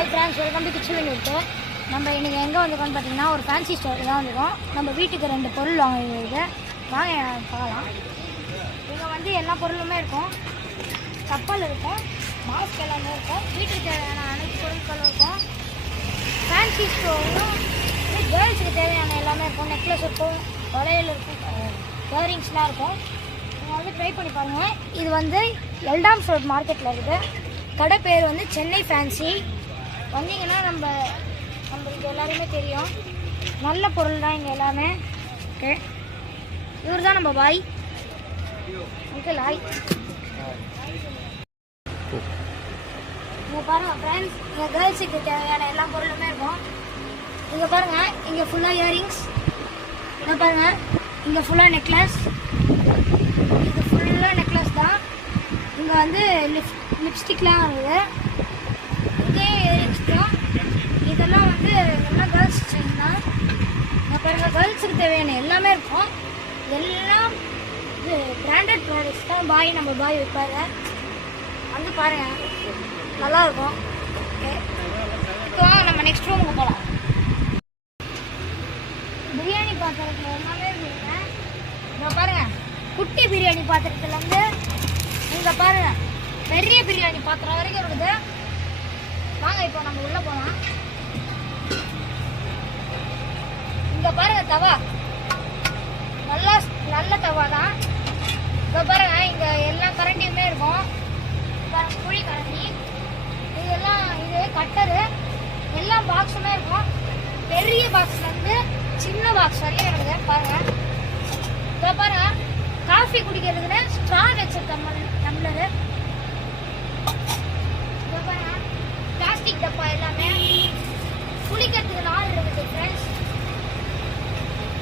Hi friends, welcome to kitchen விட்டு. நம்ம இன்றைக்கி எங்கே வந்துருக்கோம்னு பார்த்தீங்கன்னா ஒரு ஃபேன்சி ஸ்டோர் தான் வந்துருக்கோம். நம்ம வீட்டுக்கு 2 பொருள் வாங்கிருக்கு. வாங்க பார்க்கலாம். இங்கே வந்து எல்லா பொருளுமே இருக்கும். கப்பல் இருக்கும், மாஸ்க் எல்லாமே இருக்கும், வீட்டுக்கு தேவையான அனைத்து பொருட்களும் இருக்கும். ஃபேன்சி ஸ்டோரும் கேர்ள்ஸுக்கு தேவையான எல்லாமே இருக்கும். நெக்லஸ் இருக்கும், வளையல் இருக்கும், இயரிங்ஸ்லாம் இருக்கும். நீங்கள் வந்து ட்ரை பண்ணி பாருங்கள். இது வந்து எல்டாம்ஸ் ரோட் மார்க்கெட்டில் இருக்குது. கடை பேர் வந்து சென்னை ஃபேன்சி. வந்தீங்கன்னா நம்மளுக்கு எல்லாருமே தெரியும். நல்ல பொருள் தான் இங்கே எல்லாமே. ஓகே, இவர் தான் நம்ம பாய் அங்கிள். ஹாய். இங்கே பாருங்கள் ஃப்ரெண்ட்ஸ், இங்கே கேர்ள்ஸுக்கு தேவையான எல்லா பொருளுமே இருக்கும். இங்கே பாருங்கள், இங்கே ஃபுல்லாக இயரிங்ஸ். இங்கே பாருங்கள், இங்கே ஃபுல்லாக நெக்லஸ். இது ஃபுல்லாக நெக்லஸ் தான். இங்கே வந்து லிப்ஸ்டிக்லாம் இருக்குது. இதே இயரிங்ஸ் தான். இதெல்லாம் வந்து எல்லாம் கேர்ள்ஸ் செயின் தான். இங்கே பாருங்கள், கேர்ள்ஸுக்கு தேவையான எல்லாமே இருக்கும். எல்லாம் இது பிராண்டட் ப்ராடக்ட்ஸ் தான். நம்ம பாய் வைப்பாங்க. வந்து பாருங்கள், நல்லாயிருக்கும். ஓகே, இப்போ நம்ம நெக்ஸ்ட் ரூமுக்கு போகலாம். பிரியாணி பாத்திரத்தில் எல்லாமே இருக்குங்க. இங்கே பாருங்கள், குட்டி பிரியாணி பாத்திரத்துலேருந்து இங்கே பாருங்கள் பெரிய பிரியாணி பாத்திரம் வரைக்கும் இருக்குது. வாங்க இப்போ நம்ம உள்ளே போகலாம். இங்கே பாருங்க, தவா நல்ல தவா தான். இங்கே பாருங்க, இங்கே எல்லா கரண்டியுமே இருக்கும். பாருங்க, குழி கரண்டி, இது கட்டரு, எல்லா பாக்ஸுமே இருக்கும். பெரிய பாக்ஸ்லேருந்து சின்ன பாக்ஸ் வரையும் இருக்குது. பாருங்க, இங்கே பாருங்க, காஃபி குடிக்கிறதுல ஸ்ட்ரா வச்ச டம்ளரு. இங்கே பாருங்க, பிளாஸ்டிக் டப்பா எல்லாமே. குளிக்கிறதுக்கு 4 இருக்குது ஃப்ரெண்ட்ஸ்.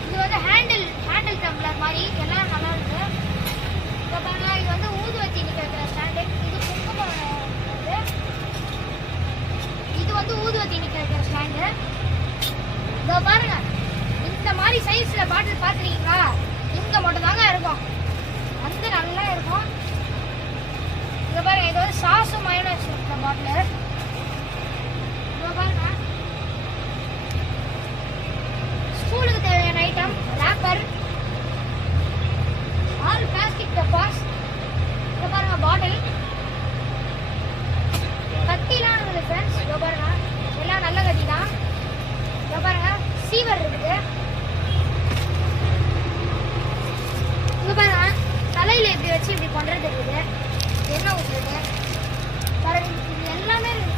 இது வந்து ஹேண்டில் டம்ளர் மாதிரி எல்லாம் நல்லா இருக்கு. இங்கே பாருங்க, இது வந்து ஊதுவத்தி நிற்கிற ஸ்டாண்டு. இது குங்குமம் வந்து இது வந்து ஊதுவத்தி நிற்கிற ஸ்டாண்டு. இங்கே பாருங்க, இந்த மாதிரி சைஸில் பாட்டில் பார்த்துருக்கீங்களா? இங்கே மட்டும் தாங்க இருக்கும். வந்து நல்லா இருக்கும். இங்கே பாருங்க, இது வந்து சாஸும் மயோனைஸ் இருக்கிற பாட்டில்.